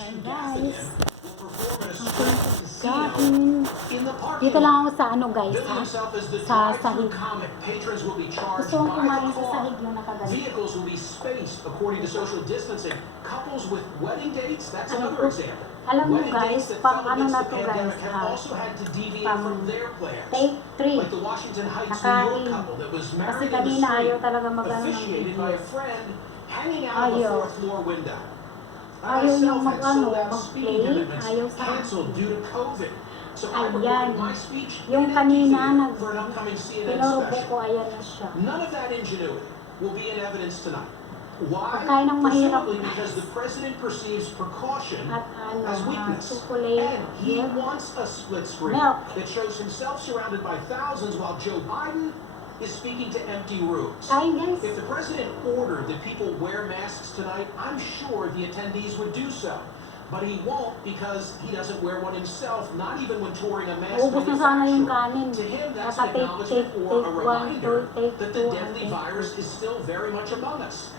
Hi guys, kain. Dito lang ako sa ano guys ha, sa sahig. Gusto kong kumain sa sahig yung nakaganito. Vehicles will be spaced according to social distancing. Couples with wedding dates, that's another example. Alam mo guys, pang ano na to guys ha, pang take 3, nakain. Kasi kanina ayaw talaga mag-ano ng video. Ayaw. Ayaw niyang mag-ano, mag-play, ayaw sa akin. Ayan, yung kanina pinurubo ko, ayan na siya. None of that ingenuity will be in evidence tonight. Why? Pagkain ng mahirap Simply because the president perceives precaution as weakness. Chocolate, And he wants a split screen that shows himself surrounded by thousands while Joe Biden is speaking to empty rooms. Kain guys. If the president ordered that people wear masks tonight, I'm sure the attendees would do so. But he won't because he doesn't wear one himself, not even when touring a mass Ubus na sana yung kanin. To him, that's an acknowledgement or a reminder that the deadly virus is still very much among us.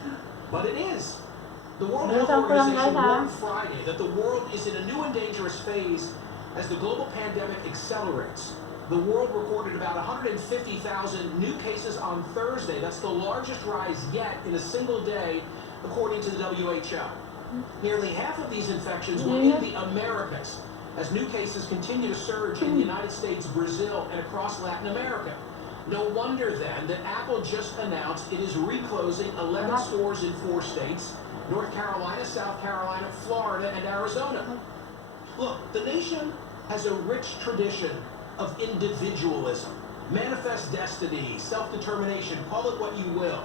But it is. The World Health Organization warned Friday that the world is in a new and dangerous phase as the global pandemic accelerates. The world recorded about 150,000 new cases on Thursday. That's the largest rise yet in a single day, according to the WHO. Nearly half of these infections were in the Americas, as new cases continue to surge in the United States, Brazil, and across Latin America. No wonder then that Apple just announced it is reclosing 11 stores in 4 states: North Carolina, South Carolina, Florida, and Arizona. Look, the nation has a rich tradition of individualism, manifest destiny, self-determination, call it what you will.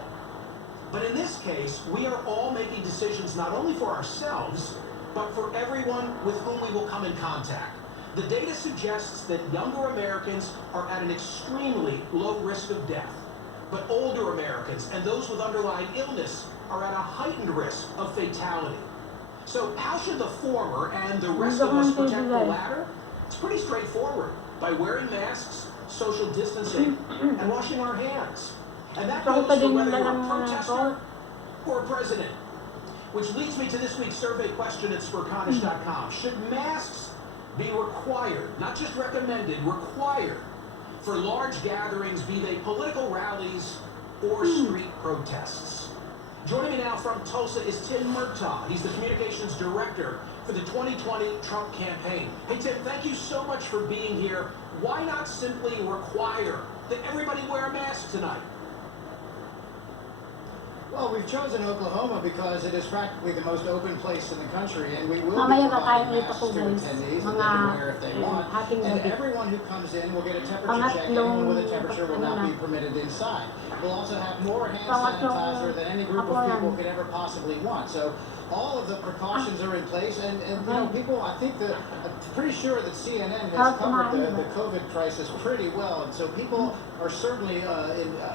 But in this case, we are all making decisions not only for ourselves, but for everyone with whom we will come in contact. The data suggests that younger Americans are at an extremely low risk of death, but older Americans and those with underlying illness are at a heightened risk of fatality. So how should the former and the rest of us protect the latter? It's pretty straightforward. By wearing masks, social distancing, and washing our hands. And that goes for whether you're a protester or a president. Which leads me to this week's survey question at Spurconish.com. Should masks be required, not just recommended, required for large gatherings, be they political rallies or street protests? Joining me now from Tulsa is Tim Murtaugh. He's the communications director for the 2020 Trump campaign. Hey Tim, thank you so much for being here. Why not simply require that everybody wear a mask tonight? Well, we've chosen Oklahoma because it is practically the most open place in the country, and we will Mamaya be providing kakain masks ulit to ako guys. attendees that they can wear if they want. And everyone who comes in will get a temperature check. Anyone with a temperature will not be permitted inside. We'll also have more hand sanitizer than any group of people could ever possibly want. So all of the precautions are in place, and you know, people, I think that I'm pretty sure that CNN has covered the COVID crisis pretty well, and so people are certainly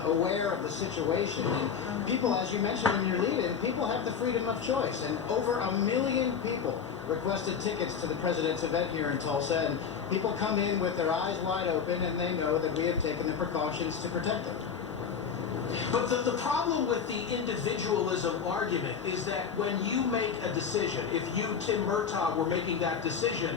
aware of the situation. And people, as you mentioned in your lead-in, people have the freedom of choice, and over 1 million people requested tickets to the president's event here in Tulsa, and people come in with their eyes wide open, and they know that we have taken the precautions to protect them. But the problem with the individualism argument is that when you make a decision, if you, Tim Murtaugh, were making that decision,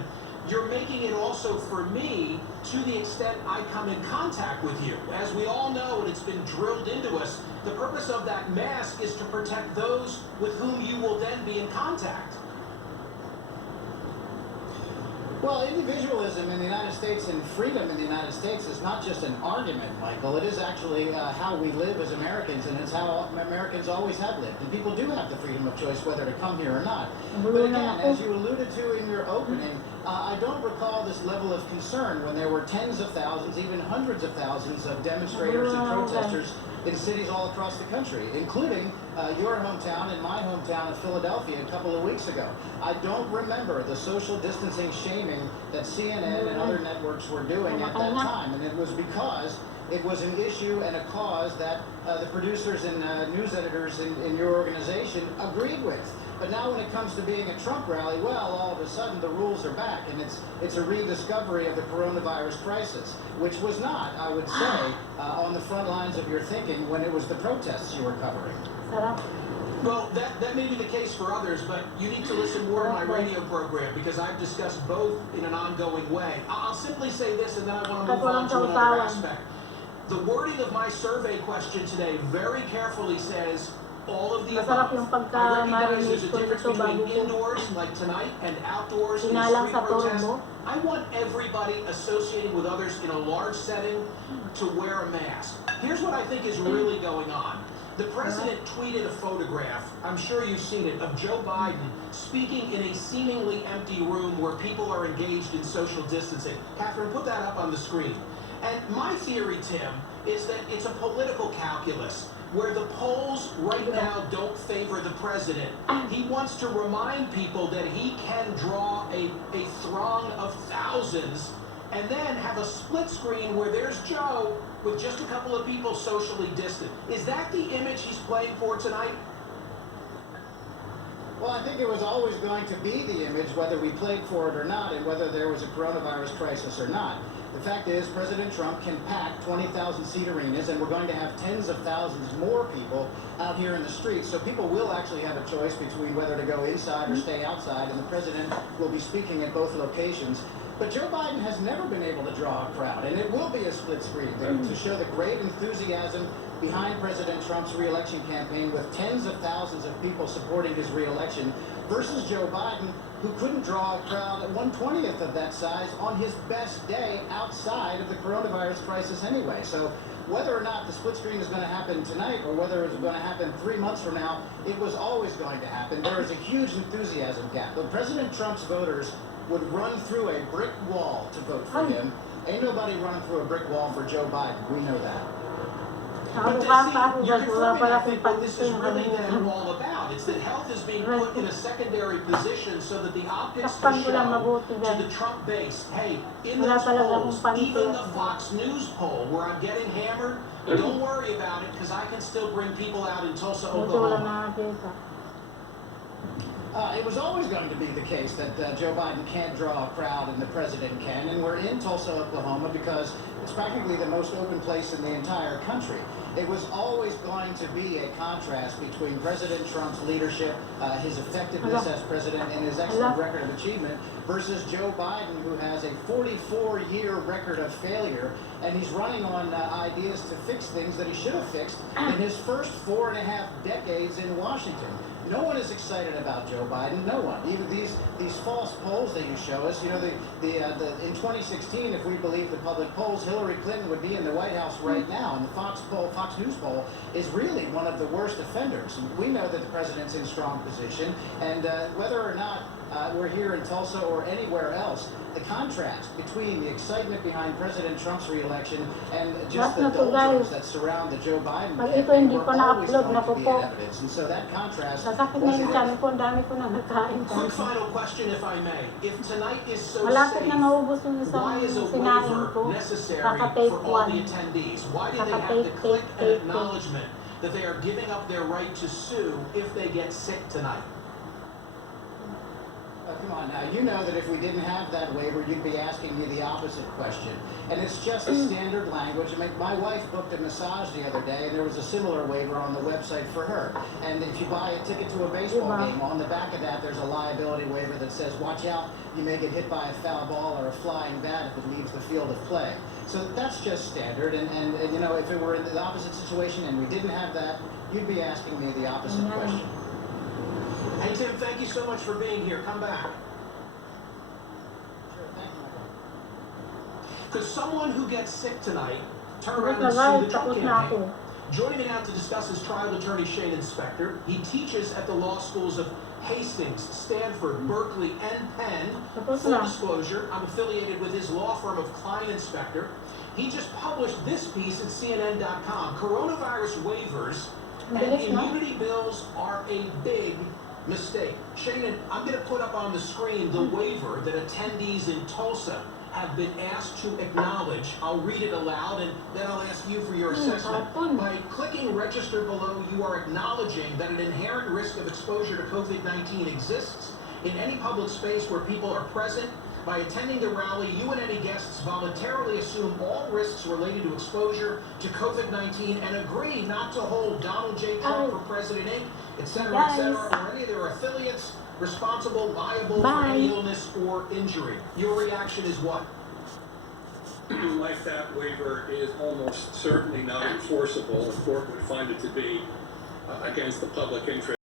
you're making it also for me to the extent I come in contact with you. As we all know, and it's been drilled into us, the purpose of that mask is to protect those with whom you will then be in contact. Well, individualism in the United States and freedom in the United States is not just an argument, Michael. It is actually how we live as Americans, and it's how Americans always have lived. And people do have the freedom of choice whether to come here or not. But again, as you alluded to in your opening, I don't recall this level of concern when there were tens of thousands, even hundreds of thousands of demonstrators and protesters in cities all across the country, including your hometown and my hometown of Philadelphia a couple of weeks ago. I don't remember the social distancing shaming that CNN and other networks were doing at that time, and it was because it was an issue and a cause that the producers and news editors in your organization agreed with. But now when it comes to being a Trump rally, well, all of a sudden the rules are back, and it's a rediscovery of the coronavirus crisis, which was not, I would say, on the front lines of your thinking when it was the protests you were covering. Well, that may be the case for others, but you need to listen more to my radio program because I've discussed both in an ongoing way. I'll simply say this and then I want to move on to another aspect. The wording of my survey question today very carefully says all of the Masarap above. yung I recognize pagka-marinate there's a ko difference dito bago between ko indoors, like tonight, and outdoors in a inalang street sa protest. turbo. I want everybody associating with others in a large setting to wear a mask. Here's what I think is really going on. The president tweeted a photograph, I'm sure you've seen it, of Joe Biden speaking in a seemingly empty room where people are engaged in social distancing. Catherine, put that up on the screen. And my theory, Tim, is that it's a political calculus where the polls right now don't favor the president. He wants to remind people that he can draw a throng of thousands and then have a split screen where there's Joe with just a couple of people socially distant. Is that the image he's playing for tonight? Well, I think it was always going to be the image, whether we played for it or not, and whether there was a coronavirus crisis or not. The fact is, President Trump can pack 20,000-seat arenas, and we're going to have tens of thousands more people out here in the streets. So people will actually have a choice between whether to go inside or stay outside, and the president will be speaking at both locations. But Joe Biden has never been able to draw a crowd, and it will be a split screen to show the great enthusiasm behind President Trump's re-election campaign, with tens of thousands of people supporting his re-election, versus Joe Biden, who couldn't draw a crowd at 1/20th of that size on his best day outside of the coronavirus crisis anyway. So whether or not the split screen is going to happen tonight or whether it's going to happen 3 months from now, it was always going to happen. There is a huge enthusiasm gap. But President Trump's voters would run through a brick wall to vote for him. Ain't nobody running through a brick wall for Joe Biden. We know that. But you're confirming, I think, what this is really then all about. It's that health is being put in a secondary position so that the optics can show to the Trump base, hey, in those polls, even the Fox News poll where I'm getting hammered, don't worry about it because I can still bring people out in Tulsa, Oklahoma. It was always going to be the case that Joe Biden can't draw a crowd and the president can, and we're in Tulsa, Oklahoma because it's practically the most open place in the entire country. It was always going to be a contrast between President Trump's leadership, his effectiveness as president, and his excellent record of achievement, versus Joe Biden, who has a 44-year record of failure, and he's running on ideas to fix things that he should have fixed in his first 4.5 decades in Washington. No one is excited about Joe Biden. No one. Even these false polls that you show us. You know, in 2016, if we believe the public polls, Hillary Clinton would be in the White House right now. And the Fox News poll is really one of the worst offenders. We know that the president's in strong position, and whether or not we're here in Tulsa or anywhere else, the contrast between the excitement behind President Trump's re-election and just the doldrums that surround the Joe Biden campaign were always going to be in evidence. And so that contrast Quick final question, if I may. If tonight is so safe, why is a waiver necessary for all the attendees? Why do they have to click an acknowledgement that they are giving up their right to sue if they get sick tonight? Come on now, you know that if we didn't have that waiver, you'd be asking me the opposite question. And it's just a standard language. I mean, my wife booked a massage the other day, and there was a similar waiver on the website for her. And if you buy a ticket to a baseball game, on the back of that, there's a liability waiver that says, watch out, you may get hit by a foul ball or a flying bat if it leaves the field of play. So that's just standard. And you know, if it were in the opposite situation and we didn't have that, you'd be asking me the opposite question. Hey, Tim, thank you so much for being here. Come back. Sure, thank you, Michael. Could someone who gets sick tonight turn around and sue the Trump campaign? Joining me now to discuss is trial attorney Shane Inspector. He teaches at the law schools of Hastings, Stanford, Berkeley, and Penn. Full disclosure, I'm affiliated with his law firm of Klein Inspector. He just published this piece at CNN.com. Coronavirus waivers and immunity bills are a big mistake. Shane, I'm going to put up on the screen the waiver that attendees in Tulsa have been asked to acknowledge. I'll read it aloud and then I'll ask you for your assessment. By clicking register below, you are acknowledging that an inherent risk of exposure to COVID-19 exists in any public space where people are present. By attending the rally, you and any guests voluntarily assume all risks related to exposure to COVID-19 and agree not to hold Donald J. Trump for President Inc. etc., Guys. or any of their affiliates responsible, liable for Bye. any illness or injury. Your reaction is what? Like that waiver is almost certainly not enforceable. The court would find it to be against the public interest.